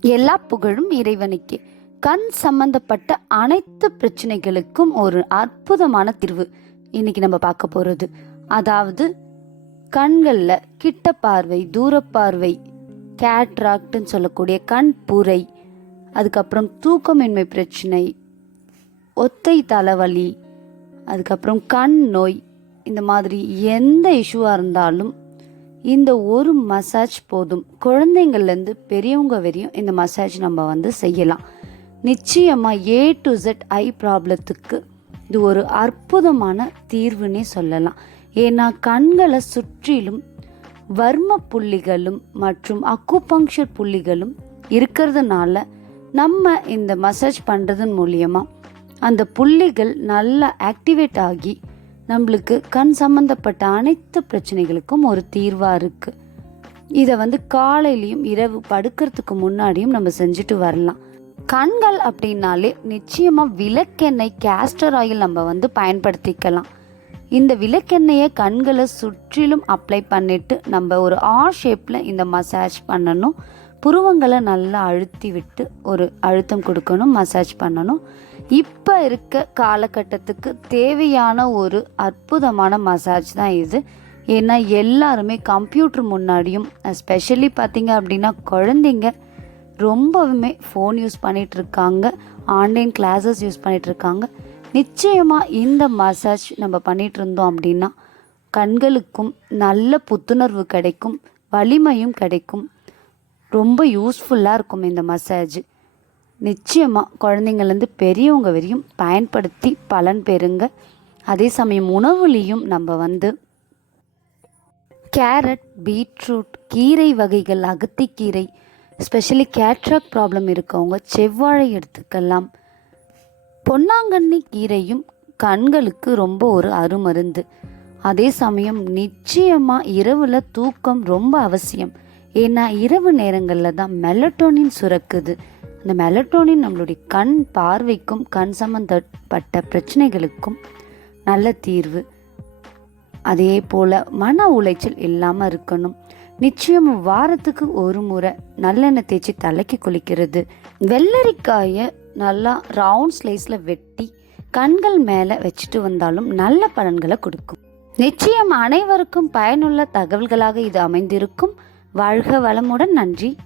எல்லா புகழும் இறைவனுக்கே. கண் சம்பந்தப்பட்ட அனைத்து பிரச்சனைகளுக்கும் ஒரு அற்புதமான தீர்வு இன்னைக்கு நம்ம பார்க்க போறது. அதாவது கண்களில் கிட்ட பார்வை தூர பார்வை கேட்ராக்ட்னு சொல்லக்கூடிய கண் புரை அதுக்கப்புறம் தூக்கமின்மை பிரச்சனை ஒத்தை தலைவலி அதுக்கப்புறம் கண் நோய் இந்த மாதிரி எந்த இஷ்யூவாக இருந்தாலும் இந்த ஒரு மசாஜ் போதும். குழந்தைங்கள்லேருந்து பெரியவங்க வரையும் இந்த மசாஜ் நம்ம வந்து செய்யலாம். நிச்சயமாக ஏ டு ஜெட் ஐ ப்ராப்ளத்துக்கு இது ஒரு அற்புதமான தீர்வுன்னே சொல்லலாம். ஏன்னா கண்களை சுற்றிலும் வர்ம புள்ளிகளும் மற்றும் அக்குபங்க்சர் புள்ளிகளும் இருக்கிறதுனால நம்ம இந்த மசாஜ் பண்ணுறதன் மூலியமாக அந்த புள்ளிகள் நல்லா ஆக்டிவேட் ஆகி நம்மளுக்கு கண் சம்பந்தப்பட்ட அனைத்து பிரச்சனைகளுக்கும் ஒரு தீர்வாக இருக்குது இதை வந்து காலையிலையும் இரவு படுக்கிறதுக்கு முன்னாடியும் நம்ம செஞ்சுட்டு வரலாம். கண்கள் அப்படின்னாலே நிச்சயமாக விளக்கெண்ணெய் கேஸ்டர் ஆயில் நம்ம வந்து பயன்படுத்திக்கலாம். இந்த விளக்கெண்ணெயை கண்களை சுற்றிலும் அப்ளை பண்ணிட்டு நம்ம ஒரு ஆர் ஷேப்பில் இந்த மசாஜ் பண்ணணும். புருவங்களை நல்லா அழுத்தி விட்டு ஒரு அழுத்தம் கொடுக்கணும் மசாஜ் பண்ணணும். இப்போ இருக்க காலகட்டத்துக்கு தேவையான ஒரு அற்புதமான மசாஜ் தான் இது. ஏன்னா எல்லாருமே கம்ப்யூட்டர் முன்னாடியும் ஸ்பெஷலி பார்த்தீங்க அப்படின்னா குழந்தைங்க ரொம்பவுமே ஃபோன் யூஸ் பண்ணிகிட்டு இருக்காங்க ஆன்லைன் கிளாஸஸ் யூஸ் பண்ணிகிட்டு இருக்காங்க நிச்சயமாக இந்த மசாஜ் நம்ம பண்ணிகிட்டு இருந்தோம் அப்படின்னா கண்களுக்கும் நல்ல புத்துணர்வு கிடைக்கும் வலிமையும் கிடைக்கும். ரொம்ப யூஸ்ஃபுல்லாக இருக்கும் இந்த மசாஜ் நிச்சயமாக குழந்தைங்கள்லேருந்து பெரியவங்க வரையும் பயன்படுத்தி பலன் பெறுங்க. அதே சமயம் உணவுலேயும் நம்ம வந்து கேரட் பீட்ரூட் கீரை வகைகள் அகத்திக்கீரை ஸ்பெஷலி கேட்ராக் ப்ராப்ளம் இருக்கவங்க செவ்வாழை எடுத்துக்கலாம். பொன்னாங்கண்ணி கீரையும் கண்களுக்கு ரொம்ப ஒரு அருமருந்து. அதே சமயம் நிச்சயமாக இரவில் தூக்கம் ரொம்ப அவசியம். ஏன்னா இரவு நேரங்களில் தான் மெலட்டோனின் சுரக்குது. இந்த மெலட்டோனின் நம்மளுடைய கண் பார்வைக்கும் கண் சம்பந்தப்பட்ட பிரச்சனைகளுக்கும் நல்ல தீர்வு. அதே போல் மன உளைச்சல் இல்லாமல் இருக்கணும். நிச்சயம் வாரத்துக்கு ஒரு முறை நல்லெண்ணெய் தேய்ச்சி தலைக்கு குளிக்கிறது. வெள்ளரிக்காயை நல்லா ரவுண்ட் ஸ்லைஸில் வெட்டி கண்கள் மேலே வச்சுட்டு வந்தாலும் நல்ல பலன்களை கொடுக்கும். நிச்சயம் அனைவருக்கும் பயனுள்ள தகவல்களாக இது அமைந்திருக்கும். வாழ்க வளமுடன். நன்றி.